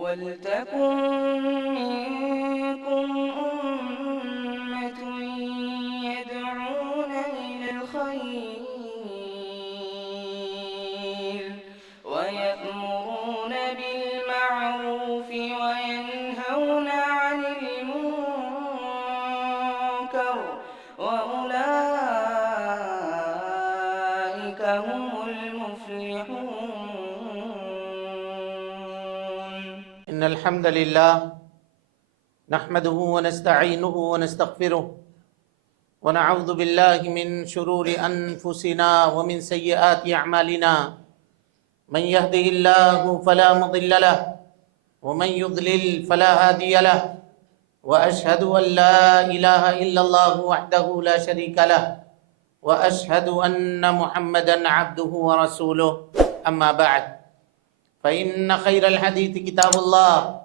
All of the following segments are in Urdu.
وَلْتَكُن مِّنكُمْ أُمَّةٌ يَدْعُونَ إِلَى الْخَيْرِ وَيَأْمُرُونَ بِالْمَعْرُوفِ وَيَنْهَوْنَ عَنِ الْمُنكَرِ وَأُولَٰئِكَ هُمُ الْمُفْلِحُونَ. إن الحمد لله نحمده ونستعينه ونستغفره ونعوذ بالله من شرور أنفسنا ومن سيئات أعمالنا من يهده الله فلا مضل له ومن يضلل فلا هادي له وأشهد أن لا إله إلا الله وحده لا شريك له وأشهد أن محمدا عبده ورسوله أما بعد فإن خير الحديث كتاب الله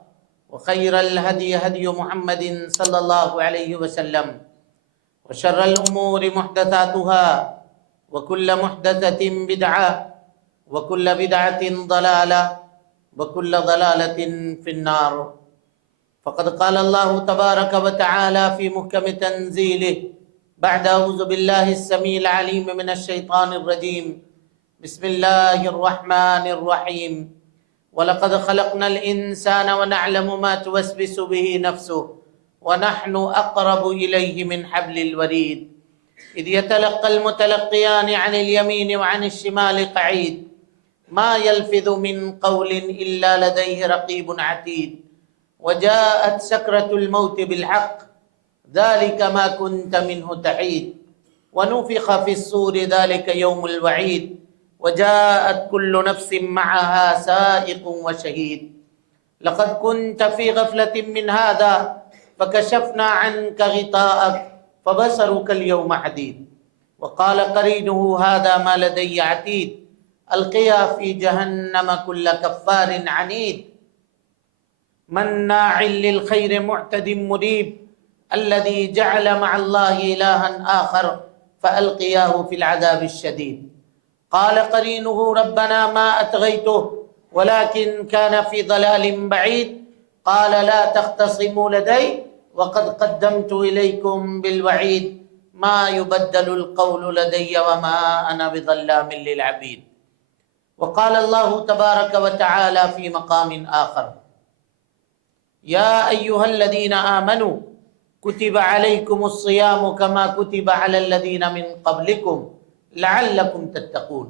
وخير الهدي هدي محمد صلى الله عليه وسلم وشر الأمور محدثاتها وكل محدثة بدعة وكل بدعة ضلالة وكل ضلالة في النار. فقد قال الله تبارك وتعالى في محكم تنزيله بعد أعوذ بالله السميع العليم من الشيطان الرجيم بسم الله الرحمن الرحيم وَلَقَدْ خَلَقْنَا الْإِنسَانَ وَنَعْلَمُ مَا تُوَسْوِسُ بِهِ نَفْسُهُ وَنَحْنُ أَقْرَبُ إِلَيْهِ مِنْ حَبْلِ الْوَرِيدِ إِذْ يَتَلَقَّى الْمُتَلَقِّيَانِ عَنِ الْيَمِينِ وَعَنِ الشِّمَالِ قَعِيدٌ مَا يَلْفِظُ مِنْ قَوْلٍ إِلَّا لَدَيْهِ رَقِيبٌ عَتِيدٌ وَجَاءَتْ سَكْرَةُ الْمَوْتِ بِالْحَقِّ ذَلِكَ مَا كُنْتَ مِنْهُ تَحِيدُ وَنُفِخَ فِي الصُّورِ ذَلِكَ يَوْمُ الْوَعِيدِ وجاءت كل نفس معها سائق وشهيد لقد كنت في غفلة من هذا فكشفنا عنك غطاءك فبصرك اليوم حديد وقال قرينه هذا ما لدي عتيد ألقيا في جهنم كل كفار عنيد مناع للخير معتد مريب الذي جعل مع الله إلها آخر فألقياه في العذاب الشديد قال قرينه ربنا ما أطغيته ولكن كان في ضلال بعيد قال لا تختصموا لدي وقد قدمت إليكم بالوعيد ما يبدل القول لدي وما أنا بظلام للعبيد. وقال الله تبارك وتعالى في مقام آخر يا أيها الذين آمنوا كتب عليكم الصيام كما كتب على الذين من قبلكم لعلكم تتقون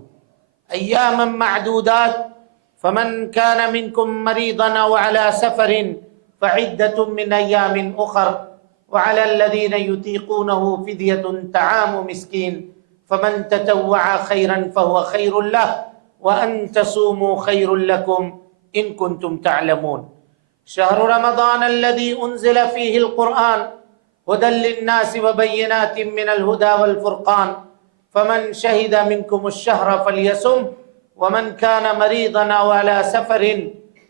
أياما معدودات فمن كان منكم مريضا أو على سفر فعدة من أيام أخر وعلى الذين يطيقونه فدية طعام مسكين فمن تطوع خيرا فهو خير له وأن تصوموا خير لكم إن كنتم تعلمون شهر رمضان الذي أنزل فيه القرآن هدى للناس وبينات من الهدى والفرقان فمن شهد منكم الشهر فليصم ومن كان مريضا أو على سفر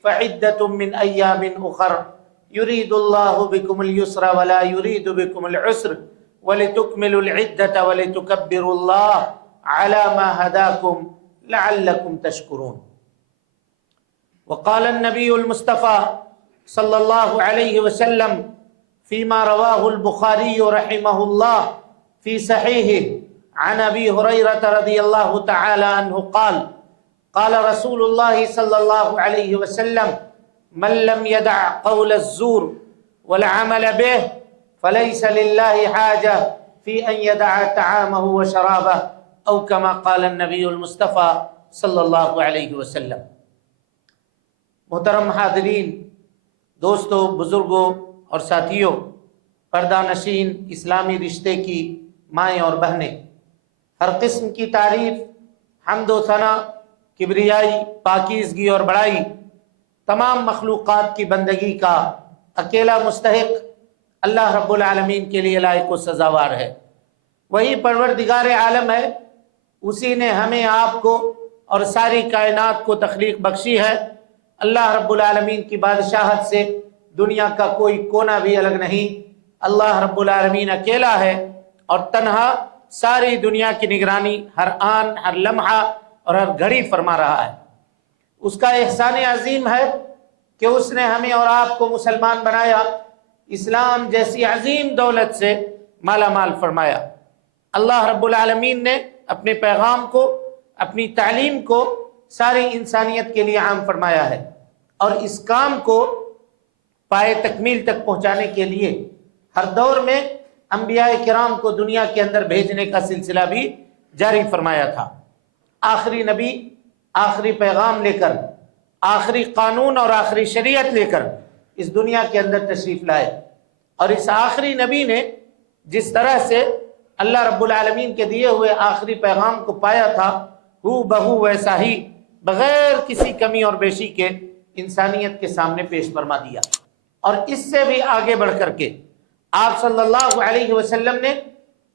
فعدة من أيام أخر يريد الله بكم اليسر ولا يريد بكم العسر ولتكملوا العدة ولتكبروا الله على ما هداكم لعلكم تشكرون. وقال النبي المصطفى صلى الله عليه وسلم فيما رواه البخاري رحمه الله في صحيحه عن أبي هريرة رضي الله تعالى عنه قال قال رسول الله صلى الله عليه وسلم من لم يدع قول الزور والعمل به فليس لله حاجة في أن يدع طعامه وشرابه أو كما قال النبي المصطفى صلی اللہ علیہ وسلم. محترم حاضرین، دوستوں، بزرگوں اور ساتھیوں، پردہ نشین اسلامی رشتے کی مائیں اور بہنیں، ہر قسم کی تعریف، حمد و ثنا، کبریائی، پاکیزگی اور بڑائی تمام مخلوقات کی بندگی کا اکیلا مستحق اللہ رب العالمین کے لیے لائق و سزاوار ہے. وہی پروردگار عالم ہے، اسی نے ہمیں آپ کو اور ساری کائنات کو تخلیق بخشی ہے. اللہ رب العالمین کی بادشاہت سے دنیا کا کوئی کونا بھی الگ نہیں. اللہ رب العالمین اکیلا ہے اور تنہا ساری دنیا کی نگرانی ہر آن، ہر لمحہ اور ہر گھڑی فرما رہا ہے. اس کا احسان عظیم ہے کہ اس نے ہمیں اور آپ کو مسلمان بنایا، اسلام جیسی عظیم دولت سے مالا مال فرمایا۔ اللہ رب العالمین نے اپنے پیغام کو، اپنی تعلیم کو ساری انسانیت کے لیے عام فرمایا ہے، اور اس کام کو پائے تکمیل تک پہنچانے کے لیے ہر دور میں انبیاء کرام کو دنیا کے اندر بھیجنے کا سلسلہ بھی جاری فرمایا تھا۔ آخری نبی آخری پیغام لے کر، آخری قانون اور آخری شریعت لے کر اس دنیا کے اندر تشریف لائے، اور اس آخری نبی نے جس طرح سے اللہ رب العالمین کے دیے ہوئے آخری پیغام کو پایا تھا، ہو بہو ویسا ہی بغیر کسی کمی اور بیشی کے انسانیت کے سامنے پیش فرما دیا۔ اور اس سے بھی آگے بڑھ کر کے آپ صلی اللہ علیہ وسلم نے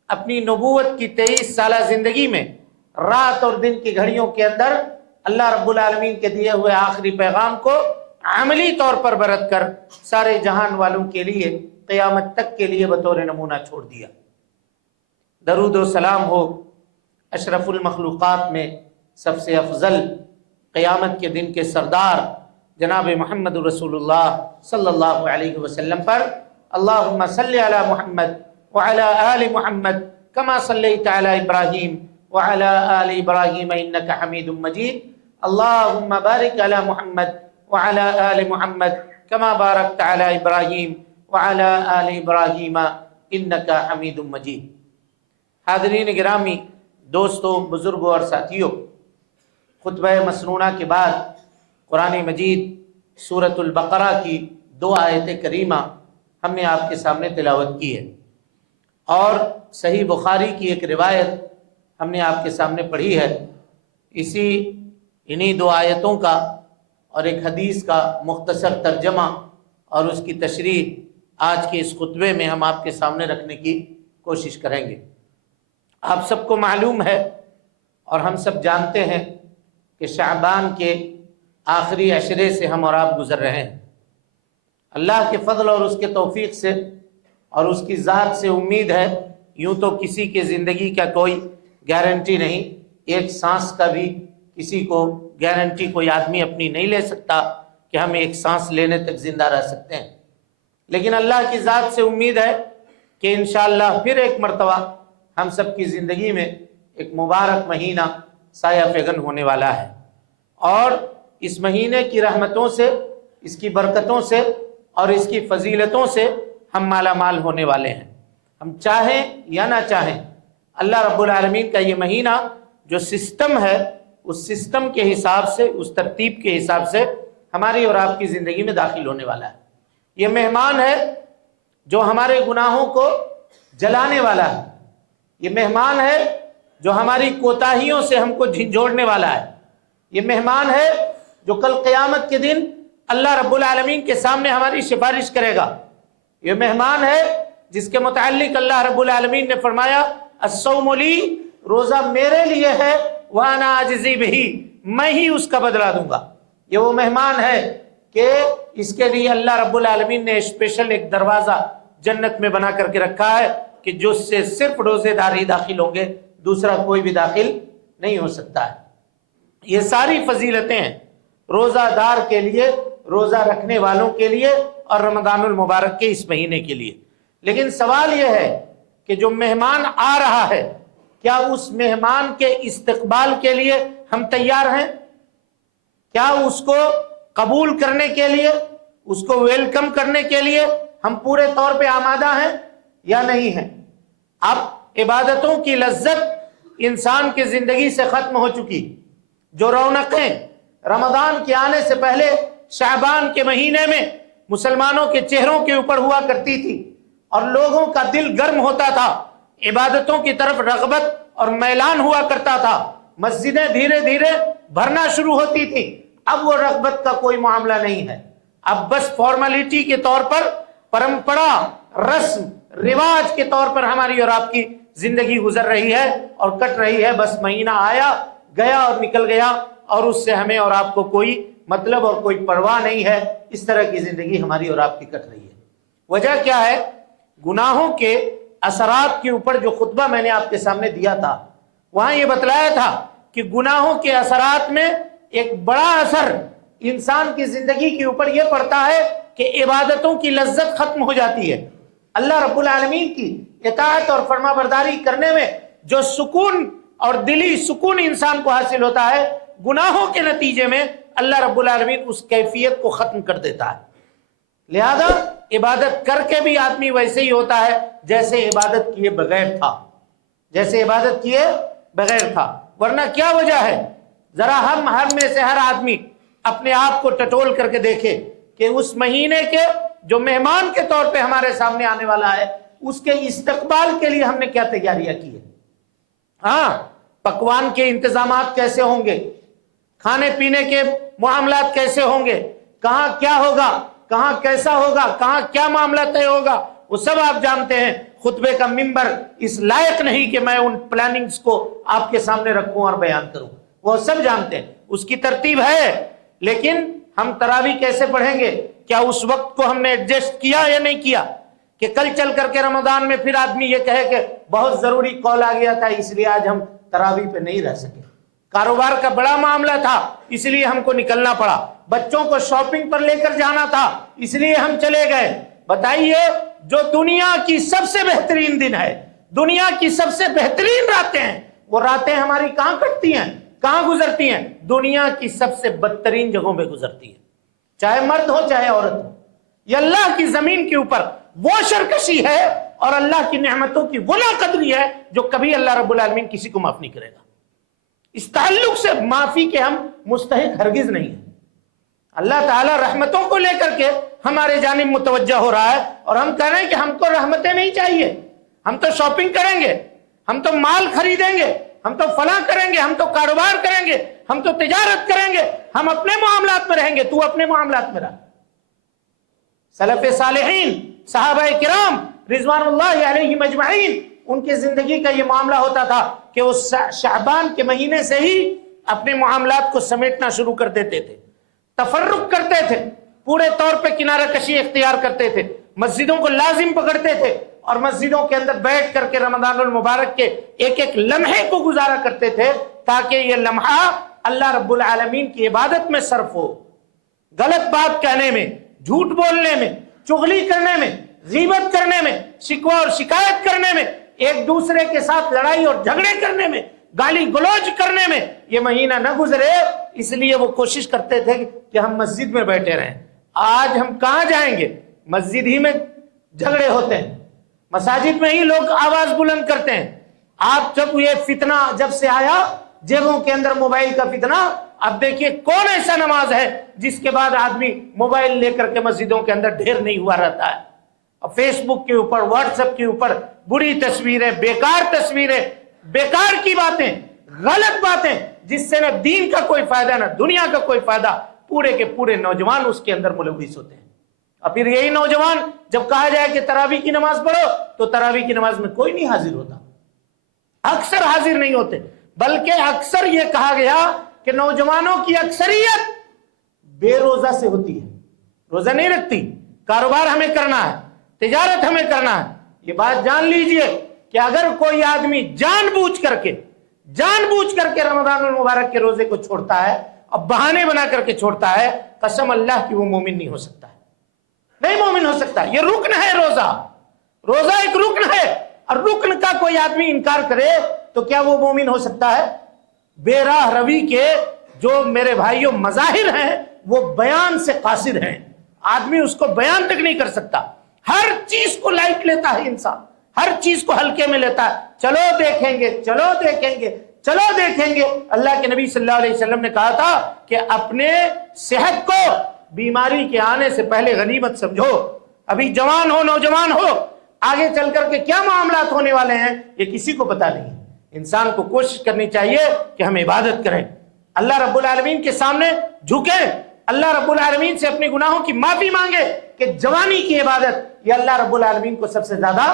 اپنی نبوت کی 23 سالہ زندگی میں رات اور دن کی گھڑیوں کے اندر اللہ رب العالمین کے دیے ہوئے آخری پیغام کو عملی طور پر برت کر سارے جہان والوں کے لیے قیامت تک کے لیے بطور نمونہ چھوڑ دیا۔ درود و سلام ہو اشرف المخلوقات میں سب سے افضل، قیامت کے دن کے سردار جناب محمد رسول اللہ صلی اللہ علیہ وسلم پر۔ اللہم صلی علی محمد وعلی آل محمد کما صلیت علی ابراہیم وعلی آل ابراہیم انک حمید مجید۔ اللہم بارک علی محمد وعلی آل محمد کما بارکت علی ابراہیم وعلی آل ابراہیم انک حمید مجید۔ حاضرین گرامی، دوستوں، بزرگوں اور ساتھیوں، خطبہ مسنونہ کے بعد قرآن مجید سورۃ البقرہ کی 2 آیت کریمہ ہم نے آپ کے سامنے تلاوت کی ہے، اور صحیح بخاری کی ایک روایت ہم نے آپ کے سامنے پڑھی ہے۔ انہی 2 آیتوں کا اور ایک حدیث کا مختصر ترجمہ اور اس کی تشریح آج کے اس خطبے میں ہم آپ کے سامنے رکھنے کی کوشش کریں گے۔ آپ سب کو معلوم ہے اور ہم سب جانتے ہیں کہ شعبان کے آخری عشرے سے ہم اور آپ گزر رہے ہیں۔ اللہ کے فضل اور اس کے توفیق سے اور اس کی ذات سے امید ہے، یوں تو کسی کے زندگی کا کوئی گارنٹی نہیں، ایک سانس کا بھی کسی کو گارنٹی کوئی آدمی اپنی نہیں لے سکتا کہ ہم ایک سانس لینے تک زندہ رہ سکتے ہیں، لیکن اللہ کی ذات سے امید ہے کہ انشاءاللہ پھر ایک مرتبہ ہم سب کی زندگی میں ایک مبارک مہینہ سایہ فگن ہونے والا ہے، اور اس مہینے کی رحمتوں سے، اس کی برکتوں سے اور اس کی فضیلتوں سے ہم مالا مال ہونے والے ہیں۔ ہم چاہیں یا نہ چاہیں، اللہ رب العالمین کا یہ مہینہ جو سسٹم ہے، اس سسٹم کے حساب سے، اس ترتیب کے حساب سے ہماری اور آپ کی زندگی میں داخل ہونے والا ہے۔ یہ مہمان ہے جو ہمارے گناہوں کو جلانے والا ہے، یہ مہمان ہے جو ہماری کوتاہیوں سے ہم کو جھنجھوڑنے والا ہے، یہ مہمان ہے جو کل قیامت کے دن اللہ رب العالمین کے سامنے ہماری سفارش کرے گا، یہ مہمان ہے جس کے متعلق اللہ رب العالمین نے فرمایا الصوم لی، روزہ میرے لیے ہے، وانا اجزی بہ، میں ہی اس کا بدلہ دوں گا۔ یہ وہ مہمان ہے کہ اس کے لیے اللہ رب العالمین نے اسپیشل ایک دروازہ جنت میں بنا کر کے رکھا ہے کہ جو سے صرف روزے دار ہی داخل ہوں گے، دوسرا کوئی بھی داخل نہیں ہو سکتا ہے۔ یہ ساری فضیلتیں ہیں روزہ دار کے لیے، روزہ رکھنے والوں کے لیے اور رمضان المبارک کے اس مہینے کے لیے۔ لیکن سوال یہ ہے کہ جو مہمان آ رہا ہے، کیا اس مہمان کے استقبال کے لیے ہم تیار ہیں؟ کیا اس کو قبول کرنے کے لیے، اس کو ویلکم کرنے کے لیے ہم پورے طور پہ آمادہ ہیں یا نہیں ہیں؟ اب عبادتوں کی لذت انسان کی زندگی سے ختم ہو چکی، جو رونقیں رمضان کے آنے سے پہلے شعبان کے مہینے میں مسلمانوں کے چہروں کے اوپر ہوا کرتی تھی اور لوگوں کا دل گرم ہوتا تھا، عبادتوں کی طرف رغبت اور میلان ہوا کرتا تھا، مسجدیں دھیرے دھیرے بھرنا شروع ہوتی تھی، اب وہ رغبت کا کوئی معاملہ نہیں ہے۔ اب بس فارمیلٹی کے طور پر، پرمپرا، رسم رواج کے طور پر ہماری اور آپ کی زندگی گزر رہی ہے اور کٹ رہی ہے۔ بس مہینہ آیا گیا اور نکل گیا، اور اس سے ہمیں اور آپ کو کوئی مطلب اور کوئی پرواہ نہیں ہے۔ اس طرح کی زندگی ہماری اور آپ کی کٹ رہی ہے۔ وجہ کیا ہے؟ گناہوں کے اثرات کے اوپر جو خطبہ میں نے آپ کے سامنے دیا تھا، وہاں یہ بتلایا تھا کہ گناہوں کے اثرات میں ایک بڑا اثر انسان کی زندگی کے اوپر یہ پڑتا ہے کہ عبادتوں کی لذت ختم ہو جاتی ہے. اللہ رب العالمین کی اطاعت اور فرما برداری کرنے میں جو سکون اور دلی سکون انسان کو حاصل ہوتا ہے، گناہوں کے نتیجے میں اللہ رب العالمین اس کیفیت کو ختم کر دیتا ہے. لہذا عبادت کر کے بھی آدمی ویسے ہی ہوتا ہے جیسے عبادت کیے بغیر تھا، جیسے عبادت کیے بغیر تھا. ورنہ کیا وجہ ہے؟ ذرا ہم میں سے ہر آدمی اپنے آپ کو ٹٹول کر کے دیکھے کہ اس مہینے کے جو مہمان کے طور پہ ہمارے سامنے آنے والا ہے، اس کے استقبال کے لیے ہم نے کیا تیاریاں کی ہے. ہاں، پکوان کے انتظامات کیسے ہوں گے، کھانے پینے کے معاملات کیسے ہوں گے، کہاں کیا ہوگا، کہاں کیسا ہوگا، کہاں کیا معاملہ طے ہوگا، وہ سب آپ جانتے ہیں. خطبے کا منبر اس لائق نہیں کہ میں ان پلاننگز کو آپ کے سامنے رکھوں اور بیان کروں، وہ سب جانتے ہیں. اس کی ترتیب ہے. لیکن ہم تراویح کیسے پڑھیں گے؟ کیا اس وقت کو ہم نے ایڈجسٹ کیا یا نہیں کیا کہ کل چل کر کے رمضان میں پھر آدمی یہ کہے کہ بہت ضروری کال آ گیا تھا اس لیے آج ہم تراویح پہ نہیں رہ سکے، کاروبار کا بڑا معاملہ تھا اس لیے ہم کو نکلنا پڑا، بچوں کو شاپنگ پر لے کر جانا تھا اس لیے ہم چلے گئے. بتائیے، جو دنیا کی سب سے بہترین دن ہے، دنیا کی سب سے بہترین راتیں ہیں، وہ راتیں ہماری کہاں کٹتی ہیں، کہاں گزرتی ہیں؟ دنیا کی سب سے بدترین جگہوں پہ گزرتی ہیں، چاہے مرد ہو چاہے عورت ہو. یہ اللہ کی زمین کے اوپر وہ سرکشی ہے اور اللہ کی نعمتوں کی وہ ناقدری ہے جو کبھی اللہ رب العالمین کسی کو معاف نہیں کرے گا. اس تعلق سے معافی کے ہم مستحق ہرگز نہیں ہیں. اللہ تعالیٰ رحمتوں کو لے کر کے ہمارے جانب متوجہ ہو رہا ہے اور ہم کہہ رہے ہیں کہ ہم کو رحمتیں نہیں چاہیے، ہم تو شاپنگ کریں گے، ہم تو مال خریدیں گے، ہم تو فلاں کریں گے، ہم تو کاروبار کریں گے، ہم تو تجارت کریں گے، ہم اپنے معاملات میں رہیں گے، تو اپنے معاملات میں رہ. سلف صالحین، صحابہ کرام رضوان اللہ علیہم اجمعین، ان کی زندگی کا یہ معاملہ ہوتا تھا کہ وہ شعبان کے مہینے سے ہی اپنے معاملات کو سمیٹنا شروع کر دیتے تھے، تفرق کرتے تھے، پورے طور پہ کنارہ کشی اختیار کرتے تھے، مسجدوں کو لازم پکڑتے تھے اور مسجدوں کے اندر بیٹھ کر کے رمضان المبارک کے ایک ایک لمحے کو گزارا کرتے تھے تاکہ یہ لمحہ اللہ رب العالمین کی عبادت میں صرف ہو. غلط بات کہنے میں، جھوٹ بولنے میں، چغلی کرنے میں، غیبت کرنے میں، شکوہ اور شکایت کرنے میں، ایک دوسرے کے ساتھ لڑائی اور جھگڑے کرنے میں، گالی گلوچ کرنے میں یہ مہینہ نہ گزرے. اس لیے وہ کوشش کرتے تھے کہ ہم مسجد میں بیٹھے رہیں. آج ہم کہاں جائیں گے؟ مسجد ہی میں جھگڑے ہوتے ہیں، مساجد میں ہی لوگ آواز بلند کرتے ہیں. آپ جب یہ فتنہ جب سے آیا، جیبوں کے اندر موبائل کا فتنہ، اب دیکھیے کون ایسا نماز ہے جس کے بعد آدمی موبائل لے کر کے مسجدوں کے اندر ڈھیر نہیں ہوا رہتا ہے. اور فیس بک کے اوپر، واٹس ایپ کے اوپر بری تصویریں، بیکار تصویریں، بیکار کی باتیں، غلط باتیں جس سے نہ دین کا کوئی فائدہ نہ دنیا کا کوئی فائدہ. پورے کے پورے نوجوان اس کے اندر ملوث ہوتے ہیں. اور پھر یہی نوجوان جب کہا جائے کہ تراویح کی نماز پڑھو تو تراویح کی نماز میں کوئی نہیں حاضر ہوتا، اکثر حاضر نہیں ہوتے. بلکہ اکثر یہ کہا گیا کہ نوجوانوں کی اکثریت بے روزہ سے ہوتی ہے، روزہ نہیں رکھتی. کاروبار ہمیں کرنا ہے، تجارت ہمیں کرنا ہے. یہ بات جان لیجئے کہ اگر کوئی آدمی جان بوجھ کر کے رمضان المبارک کے روزے کو چھوڑتا ہے اور بہانے بنا کر کے چھوڑتا ہے، قسم اللہ کی وہ مومن نہیں ہو سکتا ہے، نہیں مومن ہو سکتا. یہ رکن ہے، روزہ ایک رکن ہے، اور رکن کا کوئی آدمی انکار کرے تو کیا وہ مومن ہو سکتا ہے؟ بے راہ روی کے جو میرے بھائیوں مظاہر ہیں وہ بیان سے قاصر ہیں. آدمی اس کو بیان تک نہیں کر سکتا. ہر چیز کو لائٹ لیتا ہے انسان، ہر چیز کو ہلکے میں لیتا ہے. چلو دیکھیں گے، چلو دیکھیں گے، چلو دیکھیں گے. اللہ کے نبی صلی اللہ علیہ وسلم نے کہا تھا کہ اپنے صحت کو بیماری کے آنے سے پہلے غنیمت سمجھو. ابھی جوان ہو، نوجوان ہو، آگے چل کر کے کیا معاملات ہونے والے ہیں یہ کسی کو پتا نہیں. انسان کو کوشش کرنی چاہیے کہ ہم عبادت کریں، اللہ رب العالمین کے سامنے جھکیں، اللہ رب العالمین سے اپنے گناہوں کی معافی مانگے کہ جوانی کی عبادت یہ اللہ رب العالمین کو سب سے زیادہ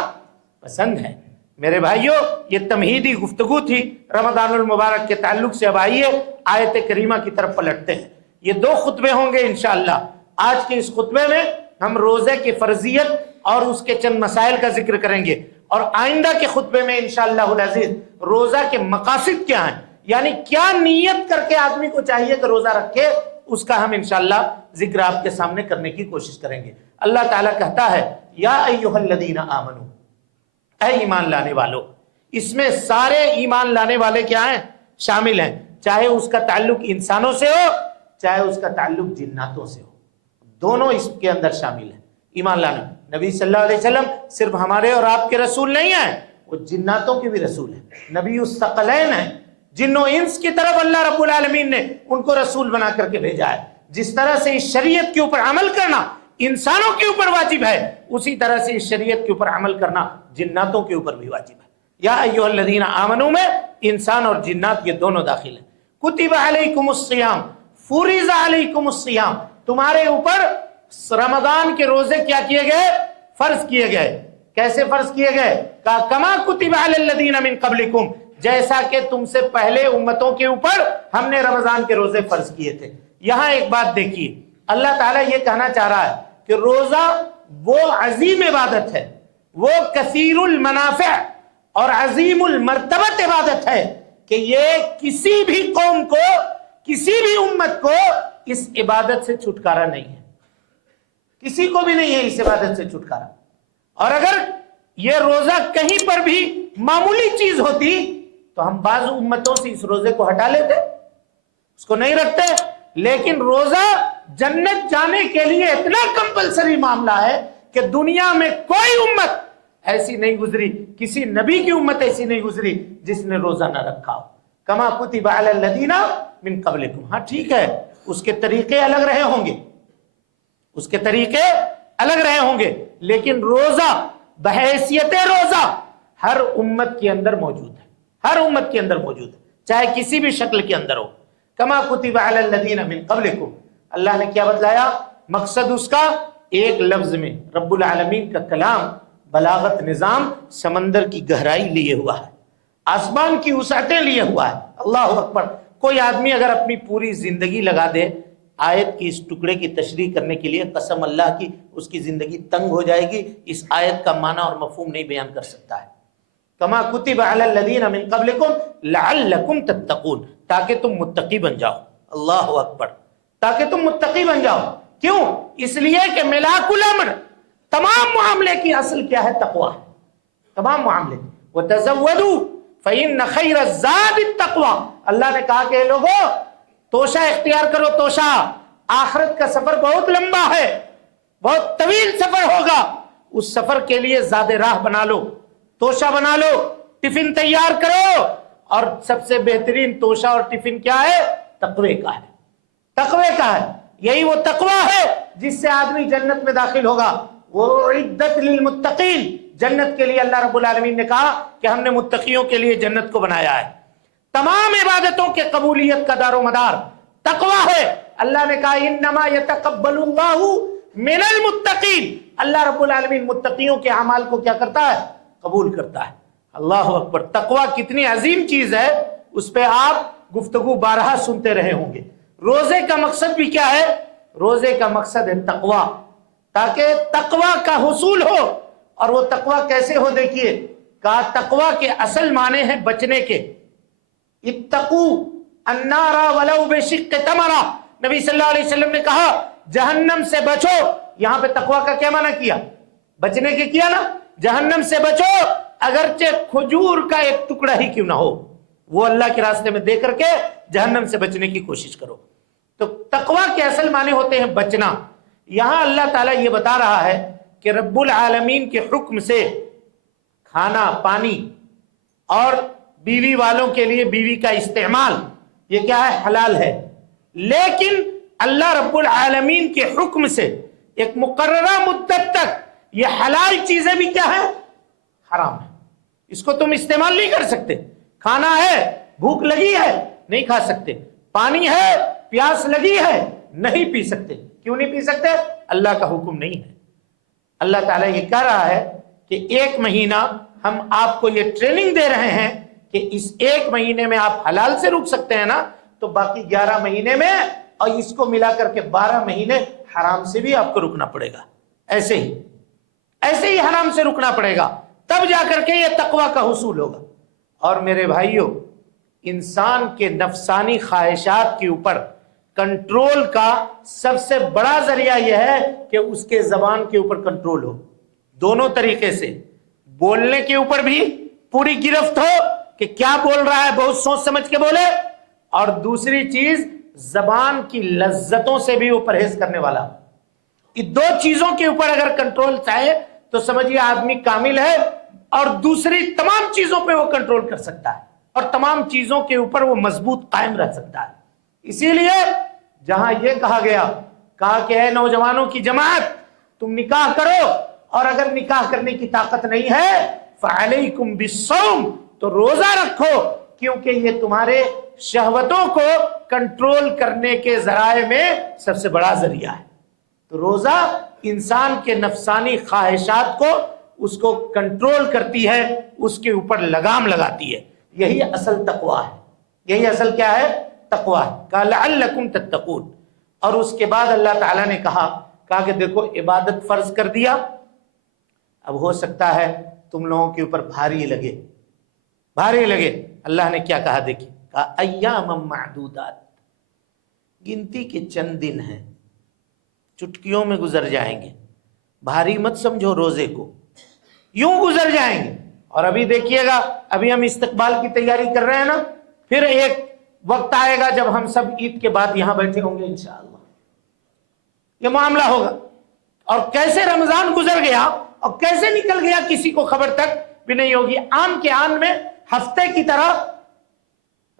پسند ہے. میرے بھائیوں، یہ تمہیدی گفتگو تھی رمضان المبارک کے تعلق سے. اب آئیے آیت کریمہ کی طرف پلٹتے ہیں. یہ 2 خطبے ہوں گے انشاءاللہ. آج کے اس خطبے میں ہم روزے کی فرضیت اور اس کے چند مسائل کا ذکر کریں گے، اور آئندہ کے خطبے میں انشاءاللہ العزیز روزہ کے مقاصد کیا ہیں، یعنی کیا نیت کر کے آدمی کو چاہیے کہ روزہ رکھے اس کا ہم انشاءاللہ ذکر آپ کے سامنے کرنے کی کوشش کریں گے۔ اللہ تعالیٰ کہتا ہے یا ایھا الذین آمنو، اے ایمان لانے والو۔ اس میں سارے ایمان لانے والے کیا ہیں؟ شامل ہیں، چاہے اس کا تعلق انسانوں سے ہو چاہے اس کا تعلق جناتوں سے ہو، دونوں اس کے اندر شامل ہیں۔ ایمان لانا، نبی صلی اللہ علیہ وسلم صرف ہمارے اور آپ کے رسول نہیں ہیں، وہ جناتوں کے بھی رسول ہیں، نبی الثقلین ہیں، جن و انس کی طرف اللہ رب العالمین نے ان کو رسول بنا کر کے بھیجا ہے۔ جس طرح سے اس شریعت کے اوپر عمل کرنا انسانوں کے اوپر واجب ہے، اسی طرح سے اس شریعت کے اوپر عمل کرنا جناتوں کے اوپر بھی واجب ہے۔ یا ایھا الذین آمنو میں انسان اور جنات یہ دونوں داخل ہیں۔ کتب علیکم الصیام، فرض علیکم الصیام، تمہارے اوپر رمضان کے روزے کیا کیے گئے؟ فرض کیے گئے۔ کیسے فرض کیے گئے؟ کما کتب علی الذین من قبلکم، جیسا کہ تم سے پہلے امتوں کے اوپر ہم نے رمضان کے روزے فرض کیے تھے۔ یہاں ایک بات دیکھیے، اللہ تعالیٰ یہ کہنا چاہ رہا ہے کہ روزہ وہ عظیم عبادت ہے، وہ کثیر المنافع اور عظیم المرتبت عبادت ہے کہ یہ کسی بھی قوم کو، کسی بھی امت کو اس عبادت سے چھٹکارا نہیں ہے، کسی کو بھی نہیں ہے اس عبادت سے چھٹکارا۔ اور اگر یہ روزہ کہیں پر بھی معمولی چیز ہوتی تو ہم بعض امتوں سے اس روزے کو ہٹا لیتے، اس کو نہیں رکھتے، لیکن روزہ جنت جانے کے لیے اتنا کمپلسری معاملہ ہے کہ دنیا میں کوئی امت ایسی نہیں گزری، کسی نبی کی امت ایسی نہیں گزری جس نے روزہ نہ رکھا ہو۔ کما کتب علی الذین من قبلکم، ہاں ٹھیک ہے اس کے طریقے الگ رہے ہوں گے، اس کے طریقے الگ رہے ہوں گے، لیکن روزہ بحیثیت روزہ ہر امت کے اندر موجود ہے، ہر امت کے اندر موجود ہے، چاہے کسی بھی شکل کے اندر ہو۔ کما کتب علی الذین من قبلکم، اللہ نے کیا بتلایا؟ مقصد اس کا ایک لفظ میں، رب العالمین کا کلام بلاغت نظام سمندر کی گہرائی لیے ہوا ہے، آسمان کی وسعتیں لیے ہوا ہے۔ اللہ اکبر۔ کوئی آدمی اگر اپنی پوری زندگی لگا دے آیت کی اس ٹکڑے کی تشریح کرنے کے لیے، قسم اللہ کی اس کی زندگی تنگ ہو جائے گی، اس آیت کا معنی اور مفہوم نہیں بیان کر سکتا ہے۔ کما کتب علی الذین من قبلکم لعلکم تتقون، تاکہ تم متقی بن جاؤ۔ اللہ اکبر، تاکہ تم متقی بن جاؤ۔ کیوں؟ اس لیے کہ ملاک الامر، تمام معاملے کی اصل کیا ہے؟ تقویٰ ہے، تمام معاملے۔ وتزودوا فإن خیر الزاد التقویٰ، اللہ نے کہا کہ لوگوں توشہ اختیار کرو، توشہ، آخرت کا سفر بہت لمبا ہے، بہت طویل سفر ہوگا، اس سفر کے لیے زاد راہ بنا لو، توشہ بنا لو، ٹفن تیار کرو، اور سب سے بہترین توشہ اور ٹفن کیا ہے؟ تقوی کا ہے، تقوی کا ہے۔ یہی وہ تقوی ہے جس سے آدمی جنت میں داخل ہوگا۔ وہ عدت للمتقین، جنت کے لیے اللہ رب العالمین نے کہا کہ ہم نے متقیوں کے لیے جنت کو بنایا ہے۔ تمام عبادتوں کے قبولیت کا دار و مدار تقوی ہے۔ اللہ نے کہا انما یتقبل اللہ من المتقین، اللہ رب العالمین متقیوں کے اعمال کو کیا کرتا ہے؟ قبول کرتا ہے۔ اللہ اکبر۔ تقوی کتنی عظیم چیز ہے، اس پہ آپ گفتگو بارہا سنتے رہے ہوں گے۔ روزے کا مقصد بھی کیا ہے؟ روزے کا مقصد ہے تقوی، تاکہ تقوی کا حصول ہو۔ اور وہ تقوی کیسے ہو؟ دیکھیے، کہا تقوی کے اصل معنی ہیں بچنے کے۔ اتقوا النار ولو بشق تمرہ، نبی صلی اللہ علیہ وسلم نے کہا جہنم سے بچو۔ یہاں پہ تقوی کا کیا معنی کیا؟ بچنے کے کیا نا؟ جہنم سے بچو، اگرچہ کھجور کا ایک ٹکڑا ہی کیوں نہ ہو، وہ اللہ کے راستے میں دے کر کے جہنم سے بچنے کی کوشش کرو۔ تو تقوی کے اصل معنی ہوتے ہیں بچنا۔ یہاں اللہ تعالیٰ یہ بتا رہا ہے کہ رب العالمین کے حکم سے کھانا، پانی اور بیوی والوں کے لیے بیوی کا استعمال یہ کیا ہے؟ حلال ہے، لیکن اللہ رب العالمین کے حکم سے ایک مقررہ مدت تک یہ حلال چیزیں بھی کیا ہے؟ حرام ہے۔ اس کو تم استعمال نہیں کر سکتے۔ کھانا ہے، بھوک لگی ہے، نہیں کھا سکتے۔ پانی ہے، پیاس لگی ہے، نہیں پی سکتے۔ کیوں نہیں پی سکتے؟ اللہ کا حکم نہیں ہے۔ اللہ تعالیٰ یہ کہہ رہا ہے کہ ایک مہینہ ہم آپ کو یہ ٹریننگ دے رہے ہیں کہ اس ایک مہینے میں آپ حلال سے رک سکتے ہیں نا، تو باقی 11 مہینے میں اور اس کو ملا کر کے 12 مہینے حرام سے بھی آپ کو رکنا پڑے گا۔ ایسے ہی حرام سے رکنا پڑے گا، تب جا کر کے یہ تقوی کا حصول ہوگا۔ اور میرے بھائیوں، انسان کے نفسانی خواہشات کے اوپر کنٹرول کا سب سے بڑا ذریعہ یہ ہے کہ اس کے زبان کے اوپر کنٹرول ہو، دونوں طریقے سے، بولنے کے اوپر بھی پوری گرفت ہو کہ کیا بول رہا ہے، بہت سوچ سمجھ کے بولے، اور دوسری چیز زبان کی لذتوں سے بھی وہ پرہیز کرنے والا۔ یہ دو چیزوں کے اوپر اگر کنٹرول چاہے تو سمجھیے آدمی کامل ہے، اور دوسری تمام چیزوں پہ وہ کنٹرول کر سکتا ہے، اور تمام چیزوں کے اوپر وہ مضبوط قائم رہ سکتا ہے۔ اسی لیے جہاں یہ کہا گیا، کہا کہ اے نوجوانوں کی جماعت تم نکاح کرو، اور اگر نکاح کرنے کی طاقت نہیں ہے فعلیکم بالصوم، تو روزہ رکھو، کیونکہ یہ تمہارے شہوتوں کو کنٹرول کرنے کے ذرائع میں سب سے بڑا ذریعہ ہے۔ تو روزہ انسان کے نفسانی خواہشات کو اس کو کنٹرول کرتی ہے، اس کے اوپر لگام لگاتی ہے۔ یہی اصل تقویٰ ہے، یہی اصل کیا ہے؟ تقویٰ ہے۔ کہا لعلکم تتقون، اور اس کے بعد اللہ تعالیٰ نے کہا کہ دیکھو عبادت فرض کر دیا، اب ہو سکتا ہے تم لوگوں کے اوپر بھاری لگے۔ اللہ نے کیا کہا دیکھیں، کہا ایام معدودات، گنتی کے چند دن ہیں، چٹکیوں میں گزر جائیں گے، بھاری مت سمجھو روزے کو، یوں گزر جائیں گے۔ اور ابھی دیکھیے گا، ابھی ہم استقبال کی تیاری کر رہے ہیں نا، پھر ایک وقت آئے گا جب ہم سب عید کے بعد یہاں بیٹھے ہوں گے انشاءاللہ، یہ معاملہ ہوگا۔ اور کیسے رمضان گزر گیا اور کیسے نکل گیا کسی کو خبر تک بھی نہیں ہوگی۔ آن کے آن میں ہفتے کی طرح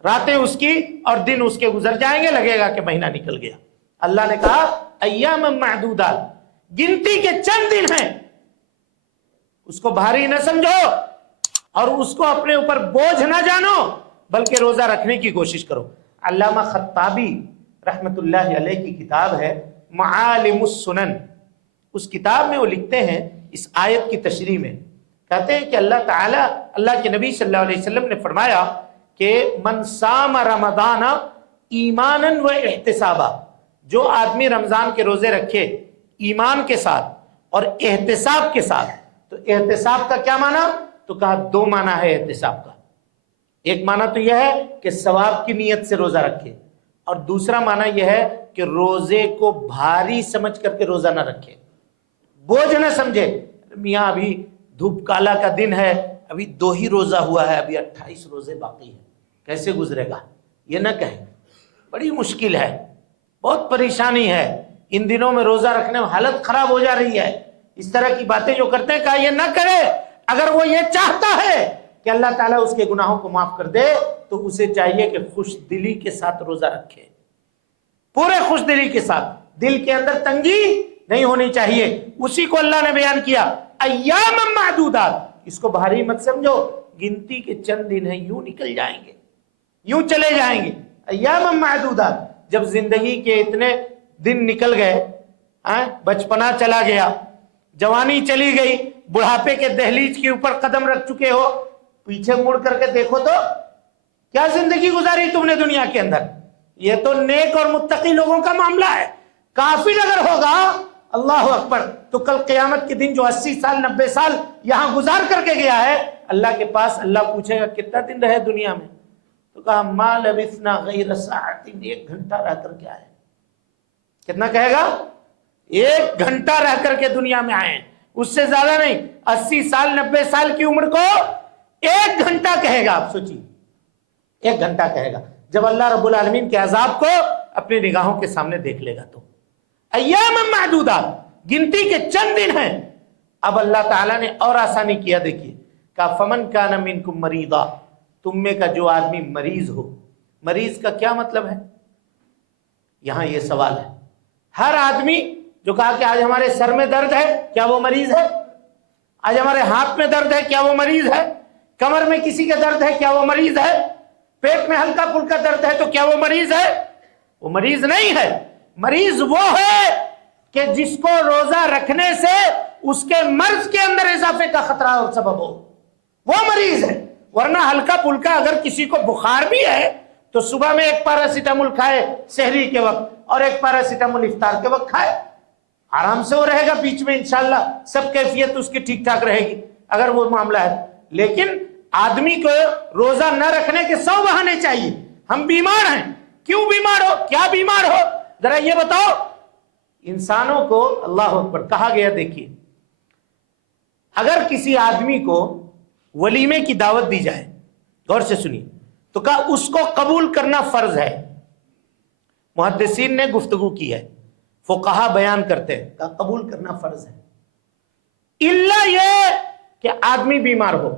راتیں اس کی اور دن اس کے گزر جائیں گے، لگے گا کہ مہینہ نکل گیا۔ اللہ نے کہا ایام معدودات، گنتی کے چند دن ہیں، اس کو بھاری نہ سمجھو اور اس کو اپنے اوپر بوجھ نہ جانو، بلکہ روزہ رکھنے کی کوشش کرو۔ علامہ خطابی رحمت اللہ علیہ کی کتاب ہے معالم السنن، اس کتاب میں وہ لکھتے ہیں اس آیت کی تشریح میں، کہتے ہیں کہ اللہ تعالیٰ، اللہ کے نبی صلی اللہ علیہ وسلم نے فرمایا کہ من صام رمضان ایمانا و احتسابا، جو آدمی رمضان کے روزے رکھے ایمان کے ساتھ اور احتساب کے ساتھ۔ تو احتساب کا کیا معنی؟ تو کہا دو معنی ہے احتساب کا، ایک معنی تو یہ ہے کہ ثواب کی نیت سے روزہ رکھے، اور دوسرا معنی یہ ہے کہ روزے کو بھاری سمجھ کر کے روزہ نہ رکھے، بوجھ نہ سمجھے، میاں ابھی دھوپ کالا کا دن ہے، ابھی 2 ہی روزہ ہوا ہے، ابھی 28 روزے باقی ہیں، کیسے گزرے گا، یہ نہ کہیں، بڑی مشکل ہے، بہت پریشانی ہے، ان دنوں میں روزہ رکھنے میں حالت خراب ہو جا رہی ہے۔ اس طرح کی باتیں جو کرتے ہیں، کہا یہ نہ کرے۔ اگر وہ یہ چاہتا ہے کہ اللہ تعالیٰ اس کے گناہوں کو معاف کر دے تو اسے چاہیے کہ خوش دلی کے ساتھ روزہ رکھے، پورے خوش دلی کے ساتھ، دل کے اندر تنگی نہیں ہونی چاہیے۔ اسی کو اللہ نے بیان کیا ایام معدودات، اس کو بھاری مت سمجھو، گنتی کے چند دن ہیں، یوں نکل جائیں گے، یوں چلے جائیں گے۔ ایام معدودات، جب زندگی کے اتنے دن نکل گئے، بچپنا چلا گیا، جوانی چلی گئی، بڑھاپے کے دہلیز کے اوپر قدم رکھ چکے ہو، پیچھے مڑ کر کے دیکھو تو کیا زندگی گزاری تم نے دنیا کے اندر۔ یہ تو نیک اور متقی لوگوں کا معاملہ ہے۔ کافر اگر ہوگا، اللہ اکبر، تو کل قیامت کے دن جو 80 سال 90 سال یہاں گزار کر کے گیا ہے، اللہ کے پاس اللہ پوچھے گا کتنا دن رہے دنیا میں، تو کہا ما لبثنا غیر ساعت، 1 گھنٹہ رہ کر کے آئے۔ کتنا کہے گا؟ 1 گھنٹہ رہ کر کے دنیا میں آئے، اس سے زیادہ نہیں۔ 80 سال 90 سال کی عمر کو 1 گھنٹہ کہے گا۔ آپ سوچیے، 1 گھنٹہ کہے گا جب اللہ رب العالمین کے عذاب کو اپنی نگاہوں کے سامنے دیکھ لے گا۔ تو ایام معدودات، گنتی کے چند دن ہیں۔ اب اللہ تعالیٰ نے اور آسانی کیا، دیکھیے، کہ فمن کان منکم مریضا، تم میں کا جو آدمی مریض ہو۔ مریض کا کیا مطلب ہے؟ یہاں یہ سوال ہے۔ ہر آدمی جو کہا کہ آج ہمارے سر میں درد ہے، کیا وہ مریض ہے؟ آج ہمارے ہاتھ میں درد ہے، کیا وہ مریض ہے؟ کمر میں کسی کا درد ہے، کیا وہ مریض ہے؟ پیٹ میں ہلکا پھلکا درد ہے تو کیا وہ مریض ہے؟ وہ مریض نہیں ہے۔ مریض وہ ہے کہ جس کو روزہ رکھنے سے اس کے مرض کے اندر اضافے کا خطرہ اور سبب ہو، وہ مریض ہے۔ ورنہ ہلکا پھلکا اگر کسی کو بخار بھی ہے تو صبح میں 1 پیراسیٹامول کھائے سحری کے وقت، اور 1 پیراسیٹامول افطار کے وقت کھائے، آرام سے وہ رہے گا، بیچ میں انشاءاللہ سب کیفیت اس کی ٹھیک ٹھاک رہے گی اگر وہ معاملہ ہے۔ لیکن آدمی کو روزہ نہ رکھنے کے 100 بہانے چاہیے۔ ہم بیمار ہیں، کیوں بیمار ہو, کیا بیمار ہو, ذرا یہ بتاؤ. انسانوں کو اللہ اکبر کہا گیا. دیکھیے اگر کسی آدمی کو ولیمے کی دعوت دی جائے, غور سے سنیے, تو کہا اس کو قبول کرنا فرض ہے. محدثین نے گفتگو کی ہے, فقہا بیان کرتے ہیں, کہا قبول کرنا فرض ہے الا یہ کہ آدمی بیمار ہو,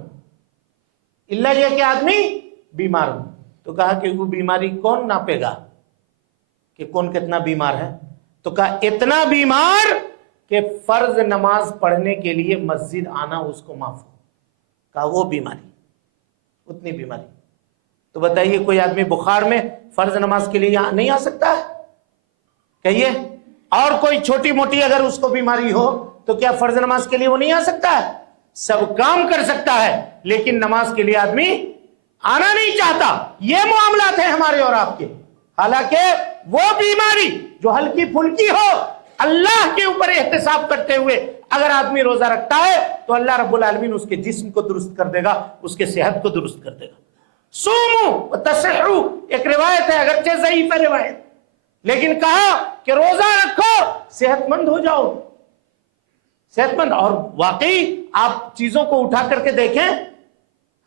الا یہ کہ آدمی بیمار ہو. تو کہا کہ وہ بیماری کون ناپے گا کہ کون کتنا بیمار ہے؟ تو کہا اتنا بیمار کہ فرض نماز پڑھنے کے لیے مسجد آنا اس کو معاف ہو. کہا وہ بیماری, اتنی بیماری. تو بتائیے کوئی آدمی بخار میں فرض نماز کے لیے یہاں نہیں آ سکتا ہے؟ کہیے. اور کوئی چھوٹی موٹی اگر اس کو بیماری ہو تو کیا فرض نماز کے لیے وہ نہیں آ سکتا ہے؟ سب کام کر سکتا ہے, لیکن نماز کے لیے آدمی آنا نہیں چاہتا. یہ معاملات ہیں ہمارے اور آپ کے. حالانکہ وہ بیماری جو ہلکی پھلکی ہو, اللہ کے اوپر احتساب کرتے ہوئے اگر آدمی روزہ رکھتا ہے تو اللہ رب العالمین اس کے جسم کو درست کر دے گا, اس کے صحت کو درست کر دے گا. سومو وتصحو ایک روایت ہے, اگرچہ ضعیف ہے روایت, لیکن کہا کہ روزہ رکھو صحت مند ہو جاؤ, صحت مند. اور واقعی آپ چیزوں کو اٹھا کر کے دیکھیں,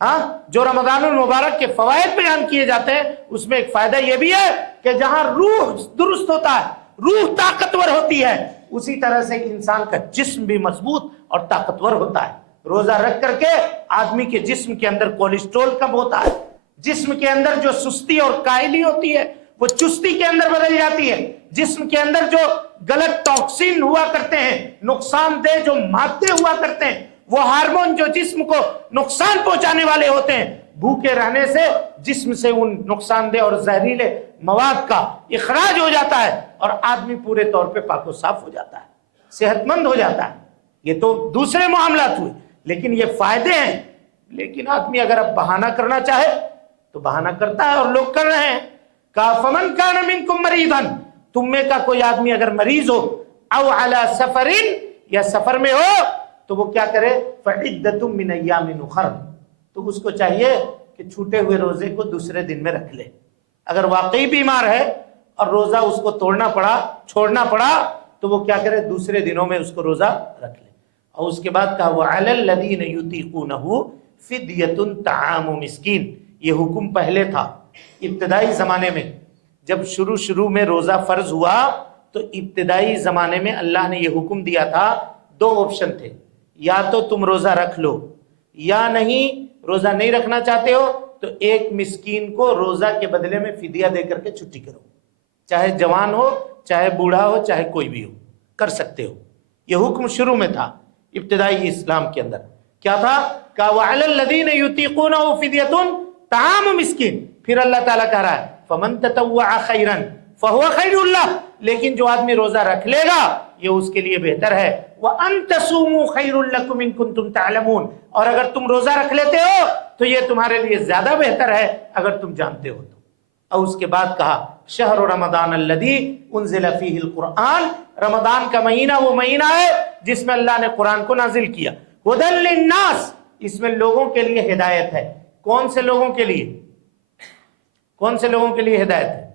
ہاں جو رمضان المبارک کے فوائد بیان کیے جاتے ہیں اس میں ایک فائدہ یہ بھی ہے کہ جہاں روح درست ہوتا ہے, روح طاقتور ہوتی ہے, اسی طرح سے انسان کا جسم بھی مضبوط اور طاقتور ہوتا ہے. روزہ رکھ کر کے آدمی کے جسم کے اندر کولیسٹرول کم ہوتا ہے, جسم کے اندر جو سستی اور کائلی ہوتی ہے وہ چستی کے اندر بدل جاتی ہے, جسم کے اندر جو غلط ٹاکسین ہوا کرتے ہیں, نقصان دہ جو مادے ہوا کرتے ہیں, وہ ہارمون جو جسم کو نقصان پہنچانے والے ہوتے ہیں, بھوکے رہنے سے جسم سے ان نقصان دہ اور زہریلے مواد کا اخراج ہو جاتا ہے اور آدمی پورے طور پہ پاک و صاف ہو جاتا ہے, صحت مند ہو جاتا ہے. یہ تو دوسرے معاملات ہوئے, لیکن یہ فائدے ہیں. لیکن آدمی اگر اب بہانہ کرنا چاہے تو بہانہ کرتا ہے, اور لوگ کر رہے ہیں. فمن کان منکم مریضا, تم میں کا کوئی آدمی اگر مریض ہو, او علی سفر, یا سفر میں ہو, تو وہ کیا کرے؟ فعدۃ من ایام اخر, تو اس کو چاہیے کہ چھوٹے ہوئے روزے کو دوسرے دن میں رکھ لے. اگر واقعی بیمار ہے اور روزہ اس کو توڑنا پڑا, چھوڑنا پڑا, تو وہ کیا کرے؟ دوسرے دنوں میں اس کو روزہ رکھ لے. اور اس کے بعد کہا وعلی الذین یطیقونہ فدیۃ طعام مسکین. یہ حکم پہلے تھا ابتدائی زمانے میں, جب شروع میں روزہ فرض ہوا تو ابتدائی زمانے میں اللہ نے یہ حکم دیا تھا. دو آپشن تھے, یا تو تم روزہ رکھ لو, یا نہیں روزہ نہیں رکھنا چاہتے ہو تو ایک مسکین کو روزہ کے بدلے میں فدیہ دے کر کے چھٹی کرو, چاہے جوان ہو, چاہے بوڑھا ہو, چاہے کوئی بھی ہو, کر سکتے ہو. یہ حکم شروع میں تھا ابتدائی اسلام کے اندر. کیا تھا؟ کہ وعلی الذین یطیقونہ فدیۃ طعام مسکین. پھر اللہ تعالیٰ کہہ رہا ہے فمن تطوع خیرا فہو خیر اللہ, لیکن جو آدمی روزہ رکھ لے گا یہ اس کے لیے بہتر ہے. وان تصوموا خیر لکم ان کنتم تعلمون, اور اگر تم روزہ رکھ لیتے ہو تو یہ تمہارے لیے زیادہ بہتر ہے اگر تم جانتے ہو تو. اور اس کے بعد کہا شہر رمضان الذی انزل فیہ القرآن, رمضان کا مہینہ وہ مہینہ ہے جس میں اللہ نے قرآن کو نازل کیا. ھدی للناس, اس میں لوگوں کے لیے ہدایت ہے. کون سے لوگوں کے لیے؟ کون سے لوگوں کے لیے ہدایت ہے؟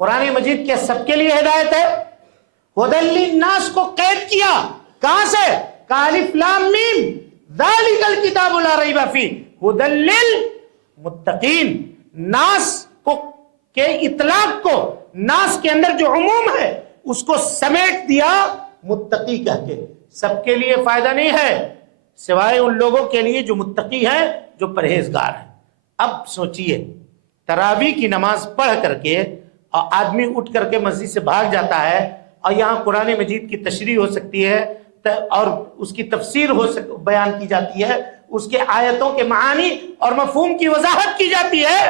قرآن مجید کے سب کے لیے ہدایت ہے. ھدی للناس کو قید کیا, کہاں سے؟ الف لام میم ذالک الکتاب لا ریب فیہ ھدی للمتقین. ناس کو کے اطلاق کو, ناس کے اندر جو عموم ہے اس کو سمیٹ دیا متقی کہہ کے. سب کے لیے فائدہ نہیں ہے سوائے ان لوگوں کے لیے جو متقی ہیں, جو پرہیزگار ہیں. اب سوچئے تراویح کی نماز پڑھ کر کے اور آدمی اٹھ کر کے مسجد سے بھاگ جاتا ہے, اور یہاں قرآن مجید کی تشریح ہو سکتی ہے اور اس کی تفسیر بیان کی جاتی ہے, اس کے آیتوں کے معانی اور مفہوم کی وضاحت کی جاتی ہے.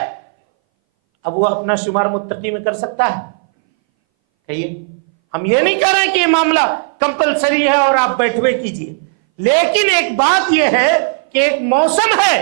اب وہ اپنا شمار متقی میں کر سکتا ہے؟ کہیے. ہم یہ نہیں کہہ رہے کہ یہ معاملہ کمپلسری ہے اور آپ بیٹھے ہوئے کیجئے, لیکن ایک بات یہ ہے کہ ایک موسم ہے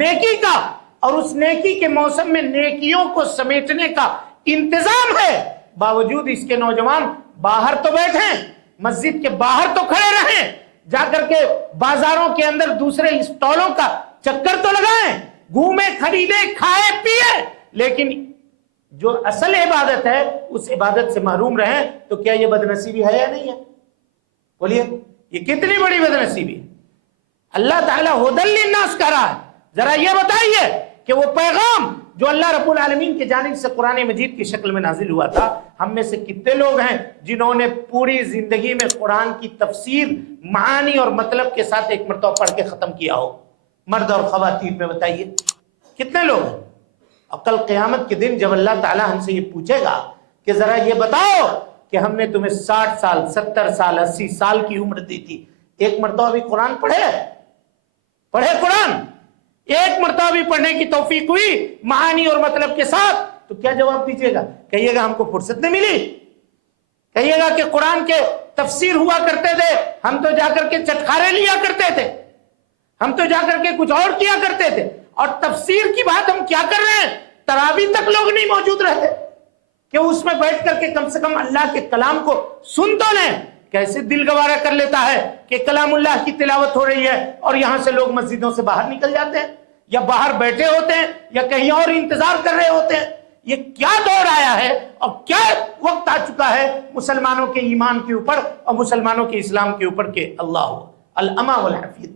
نیکی کا, اور اس نیکی کے موسم میں نیکیوں کو سمیٹنے کا انتظام ہے. باوجود اس کے نوجوان باہر تو بیٹھیں, مسجد کے باہر تو کھڑے رہیں, جا کر کے بازاروں کے اندر دوسرے اسٹالوں کا چکر تو لگائیں, گھومیں, خریدیں, کھائے پیے, لیکن جو اصل عبادت ہے اس عبادت سے محروم رہیں تو کیا یہ بدنصیبی ہے یا نہیں ہے؟ بولیے، یہ کتنی بڑی بدنصیبی ہے؟ اللہ تعالیٰ ہدی للناس کہہ رہا ہے، ذرا یہ بتائیے کہ وہ پیغام جو اللہ رب العالمین کی جانب سے قرآن مجید کی شکل میں نازل ہوا تھا، ہم میں سے کتنے لوگ ہیں جنہوں نے پوری زندگی میں قرآن کی تفسیر معانی اور مطلب کے ساتھ ایک مرتبہ پڑھ کے ختم کیا ہو؟ مرد اور خواتین میں بتائیے کتنے لوگ ہیں؟ اور کل قیامت کے دن جب اللہ تعالیٰ ہم سے یہ پوچھے گا کہ ذرا یہ بتاؤ کہ ہم نے تمہیں 60 سال 70 سال 80 سال کی عمر دی تھی، ایک مرتبہ بھی قرآن پڑھے قرآن؟ ایک مرتبہ بھی پڑھنے کی توفیق ہوئی معانی اور مطلب کے ساتھ؟ تو کیا جواب دیجیے گا؟ کہیے گا ہم کو فرصت نہیں ملی؟ کہیے گا کہ قرآن کے تفسیر ہوا کرتے تھے، ہم تو جا کر کے چٹخارے لیا کرتے تھے، ہم تو جا کر کے کچھ اور کیا کرتے تھے، اور تفسیر کی بات ہم کیا کر رہے ہیں؟ تراویح تک لوگ نہیں موجود رہتے کہ اس میں بیٹھ کر کے کم سے کم اللہ کے کلام کو سن تو لیں۔ کیسے دل گوارا کر لیتا ہے کہ کلام اللہ کی تلاوت ہو رہی ہے اور یہاں سے لوگ مسجدوں سے باہر نکل جاتے ہیں، یا باہر بیٹھے ہوتے ہیں، یا کہیں اور انتظار کر رہے ہوتے ہیں۔ یہ کیا دور آیا ہے اور کیا وقت آ چکا ہے مسلمانوں کے ایمان کے اوپر اور مسلمانوں کے اسلام کے اوپر کہ اللہ الامہ والحفیظ،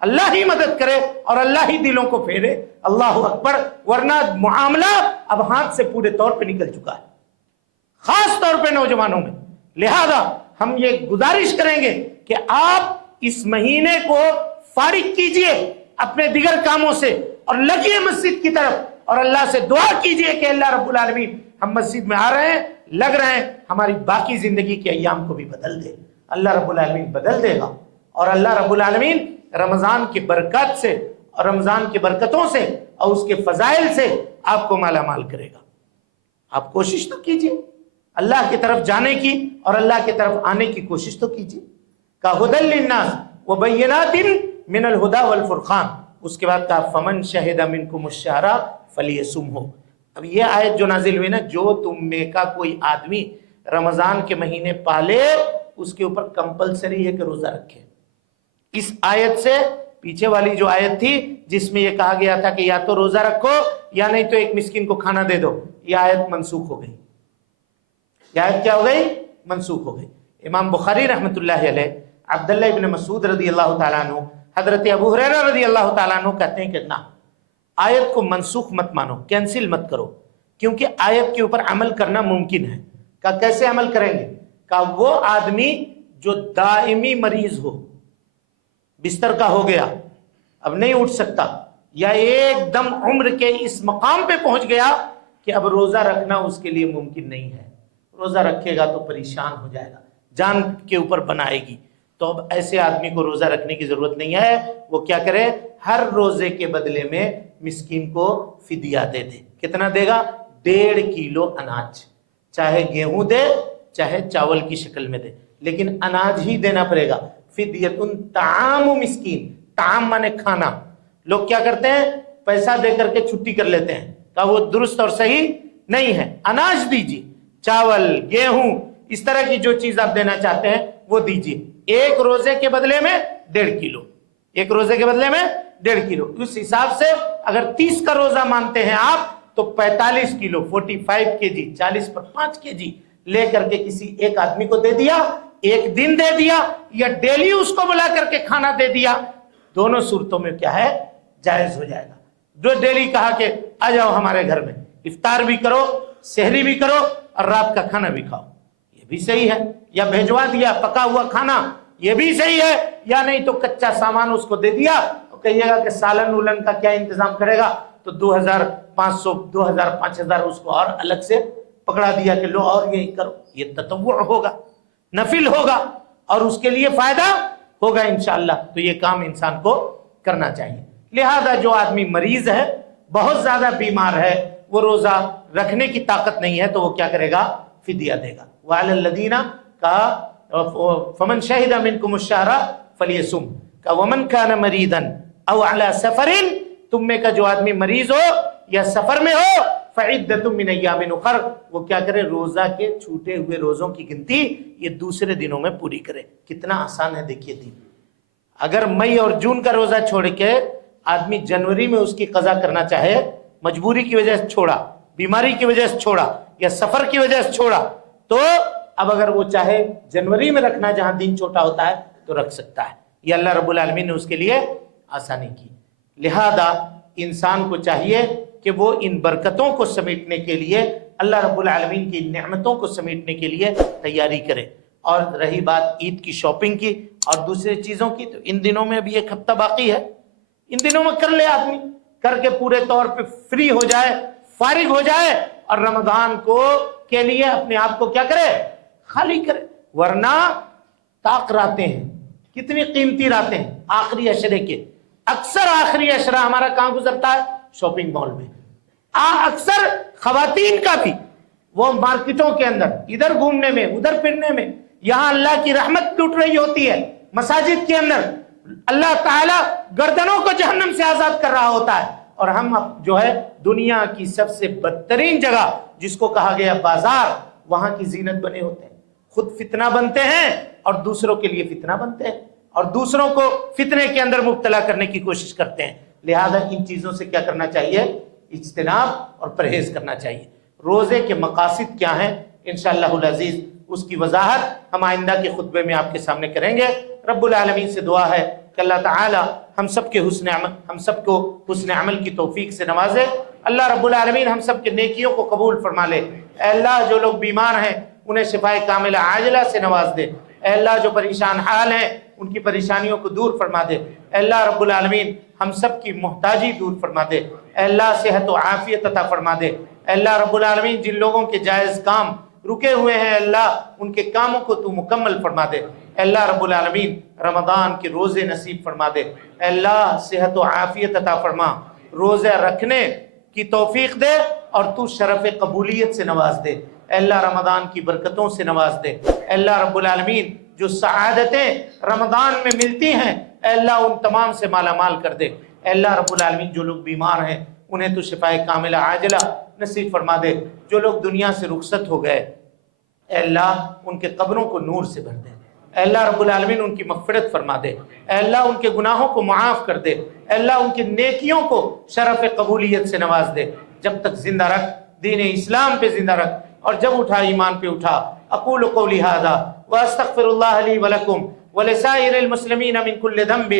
اللہ ہی مدد کرے اور اللہ ہی دلوں کو پھیرے۔ اللہ اکبر، ورنہ معاملہ اب ہاتھ سے پورے طور پہ نکل چکا ہے، خاص طور پہ نوجوانوں میں۔ لہذا ہم یہ گزارش کریں گے کہ آپ اس مہینے کو فارغ کیجئے اپنے دیگر کاموں سے اور لگیے مسجد کی طرف، اور اللہ سے دعا کیجئے کہ اللہ رب العالمین ہم مسجد میں آ رہے ہیں، لگ رہے ہیں، ہماری باقی زندگی کے ایام کو بھی بدل دے۔ اللہ رب العالمین بدل دے گا، اور اللہ رب العالمین رمضان کی برکات سے اور رمضان کی برکتوں سے اور اس کے فضائل سے آپ کو مالا مال کرے گا۔ آپ کوشش تو کیجئے اللہ کی طرف جانے کی اور اللہ کی طرف آنے کی کوشش تو کیجئے۔ کہدی للناس وبینات من الہدی والفرقان، اس کے بعد کہا فمن شہد منکم الشہر فلیصمہ۔ اب یہ آیت جو نازل ہوئی نا، جو تم میں کا کوئی آدمی رمضان کے مہینے پالے اس کے اوپر کمپلسری ہے کہ روزہ رکھے۔ اس آیت سے پیچھے والی جو آیت تھی جس میں یہ کہا گیا تھا کہ یا تو روزہ رکھو یا نہیں تو ایک مسکین کو کھانا دے دو، یہ آیت منسوخ ہو گئی۔ یہ آیت کیا ہو گئی؟ منسوخ ہو گئی۔ امام بخاری رحمۃ اللہ علیہ، عبداللہ ابن مسعود رضی اللہ تعالیٰ عنہ، حضرت ابو ہریرہ رضی اللہ تعالیٰ عنہ کہتے ہیں کہ نہ، آیت کو منسوخ مت مانو، کینسل مت کرو، کیونکہ آیت کے اوپر عمل کرنا ممکن ہے۔ کہا کیسے عمل کریں گے؟ کہا وہ آدمی جو دائمی مریض ہو، بستر کا ہو گیا، اب نہیں اٹھ سکتا، یا ایک دم عمر کے اس مقام پہ پہنچ گیا کہ اب روزہ رکھنا اس کے لیے ممکن نہیں ہے، روزہ رکھے گا تو پریشان ہو جائے گا، جان کے اوپر بنائے گی، تو اب ایسے آدمی کو روزہ رکھنے کی ضرورت نہیں ہے۔ وہ کیا کرے؟ ہر روزے کے بدلے میں مسکین کو فدیہ دے دے۔ کتنا دے گا؟ 1.5 کلو اناج، چاہے گیہوں دے چاہے چاول کی شکل میں دے، لیکن اناج ہی دینا پڑے گا۔ فدیۃ طعام مسکین، طعام مانے کھانا۔ لوگ کیا کرتے ہیں؟ پیسہ دے کر کے چھٹی کر لیتے ہیں، کہ وہ درست اور صحیح نہیں ہے۔ اناج دیجیے، چاول، گیہوں، اس طرح کی جو چیز آپ دینا چاہتے ہیں وہ دیجیے۔ ایک روزے کے بدلے میں 1.5 کلو، ایک روزے کے بدلے میں 1.5 کلو۔ اس حساب سے اگر 30 کا روزہ مانتے ہیں آپ تو 45 کلو، 45 kg، 40 پر 5 kg لے کر کے کسی ایک آدمی کو دے دیا، ایک دن دے دیا، یا ڈیلی اس کو بلا کر کے کھانا دے دیا، دونوں صورتوں میں کیا ہے؟ جائز ہو جائے گا۔ جو ڈیلی کہا کہ آ جاؤ ہمارے گھر میں، افطار بھی کرو، سحری بھی کرو اور رات کا کھانا بھی کھاؤ، یہ بھی صحیح ہے۔ یا بھیجوا دیا پکا ہوا کھانا، یہ بھی صحیح ہے۔ یا نہیں تو کچا سامان اس کو دے دیا، اور کہیے گا کہ سالن ولن کا کیا انتظام کرے گا، تو 2500 2000 5000 اس کو اور الگ سے پکڑا دیا کہ لو اور یہی کرو۔ یہ تطوع ہوگا، نفل ہوگا، اور اس کے لیے فائدہ ہوگا انشاءاللہ۔ تو یہ کام انسان کو کرنا چاہیے۔ لہذا جو آدمی مریض ہے، بہت زیادہ بیمار ہے، وہ روزہ رکھنے کی طاقت نہیں ہے، تو وہ کیا کرے گا؟ فدیہ دے گا۔ وعلی الذین کا فمن شہد منکم الشہر فلیصم، کا ومن کان مریضا او علی سفر، تم میں کا جو آدمی مریض ہو یا سفر میں ہو، فعدۃ من ایام اخر، وہ کیا کرے؟ روزہ کے چھوٹے ہوئے روزوں کی گنتی یہ دوسرے دنوں میں پوری کرے۔ کتنا آسان ہے دیکھیے دین۔ اگر مئی اور جون کا روزہ چھوڑ کے آدمی جنوری میں اس کی قضا کرنا چاہے، مجبوری کی وجہ سے چھوڑا، بیماری کی وجہ سے چھوڑا یا سفر کی وجہ سے چھوڑا، تو اب اگر وہ چاہے جنوری میں رکھنا جہاں دن چھوٹا ہوتا ہے تو رکھ سکتا ہے. یہ اللہ رب العالمین نے اس کے لیے آسانی کی. لہذا انسان کو چاہیے کہ وہ ان برکتوں کو سمیٹنے کے لیے، اللہ رب العالمین کی نعمتوں کو سمیٹنے کے لیے تیاری کرے. اور رہی بات عید کی شاپنگ کی اور دوسری چیزوں کی، تو ان دنوں میں بھی ایک ہفتہ باقی ہے، ان دنوں میں کر لے آدمی، کر کے پورے طور پہ فری ہو جائے، فارغ ہو جائے، اور رمضان کے لیے اپنے آپ کو کیا کرے، خالی کرے. ورنہ طاق راتیں ہیں، کتنی قیمتی راتیں ہیں آخری عشرے کے. اکثر آخری عشرہ ہمارا کہاں گزرتا ہے؟ شاپنگ مال میں. اکثر خواتین کا بھی وہ مارکیٹوں کے اندر، ادھر گھومنے میں ادھر پھرنے میں. یہاں اللہ کی رحمت لوٹ رہی ہوتی ہے، مساجد کے اندر اللہ تعالیٰ گردنوں کو جہنم سے آزاد کر رہا ہوتا ہے، اور ہم جو ہے دنیا کی سب سے بدترین جگہ جس کو کہا گیا بازار، وہاں کی زینت بنے ہوتے ہیں. خود فتنہ بنتے ہیں اور دوسروں کے لیے فتنہ بنتے ہیں، اور دوسروں کو فتنے کے اندر مبتلا کرنے کی کوشش کرتے ہیں. لہذا ان چیزوں سے کیا کرنا چاہیے؟ اجتناب اور پرہیز کرنا چاہیے. روزے کے مقاصد کیا ہیں؟ انشاءاللہ العزیز اس کی وضاحت ہم آئندہ کے خطبے میں آپ کے سامنے کریں گے. رب العالمین سے دعا ہے کہ اللہ تعالی ہم سب کو حسن عمل کی توفیق سے نوازے. اللہ رب العالمین ہم سب کے نیکیوں کو قبول فرما لے. اے اللہ جو لوگ بیمار ہیں انہیں شفائے کاملہ عاجلہ سے نواز دے. اے اللہ جو پریشان حال ہیں ان کی پریشانیوں کو دور فرما دے. اے اللہ رب العالمین ہم سب کی محتاجی دور فرما دے. اے اللہ صحت و عافیت عطا فرما دے. اے اللہ رب العالمین جن لوگوں کے جائز کام رکے ہوئے ہیں اللہ ان کے کاموں کو تو مکمل فرما دے. اے اللہ رب العالمین رمضان کے روزے نصیب فرما دے. اے اللہ صحت و عافیت عطا فرما، روزہ رکھنے کی توفیق دے، اور تو شرف قبولیت سے نواز دے. اے اللہ رمضان کی برکتوں سے نواز دے. اے اللہ رب العالمین جو سعادتیں رمضان میں ملتی ہیں اے اللہ ان تمام سے مالا مال کر دے. اے اللہ رب العالمین جو لوگ بیمار ہیں انہیں تو شفائے کاملہ عاجلہ نصیب فرما دے. جو لوگ دنیا سے رخصت ہو گئے اے اللہ ان کے قبروں کو نور سے بھر دے. اے اللہ رب العالمین ان کی مغفرت فرما دے. اے اللہ ان کے گناہوں کو معاف کر دے. اے اللہ ان کی نیکیوں کو شرف قبولیت سے نواز دے. جب تک زندہ رکھ، دین اسلام پہ زندہ رکھ، اور جب اٹھا ایمان پہ اٹھا. اقول قولی ھذا واستغفر اللہ لی ولکم ولسائر المسلمین من کل ذنب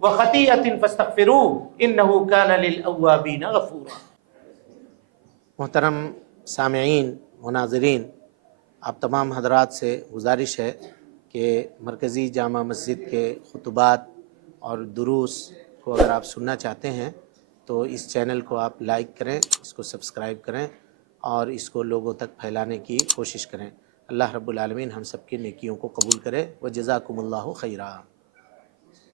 وخطیئۃ فاستغفروہ انہ کان للأوابین غفورا. محترم سامعین و ناظرین، آپ تمام حضرات سے گزارش ہے کہ مرکزی جامع مسجد کے خطبات اور دروس کو اگر آپ سننا چاہتے ہیں تو اس چینل کو آپ لائک کریں، اس کو سبسکرائب کریں اور اس کو لوگوں تک پھیلانے کی کوشش کریں. اللہ رب العالمین ہم سب کی نیکیوں کو قبول کرے. وجزاکم اللہ خیرا.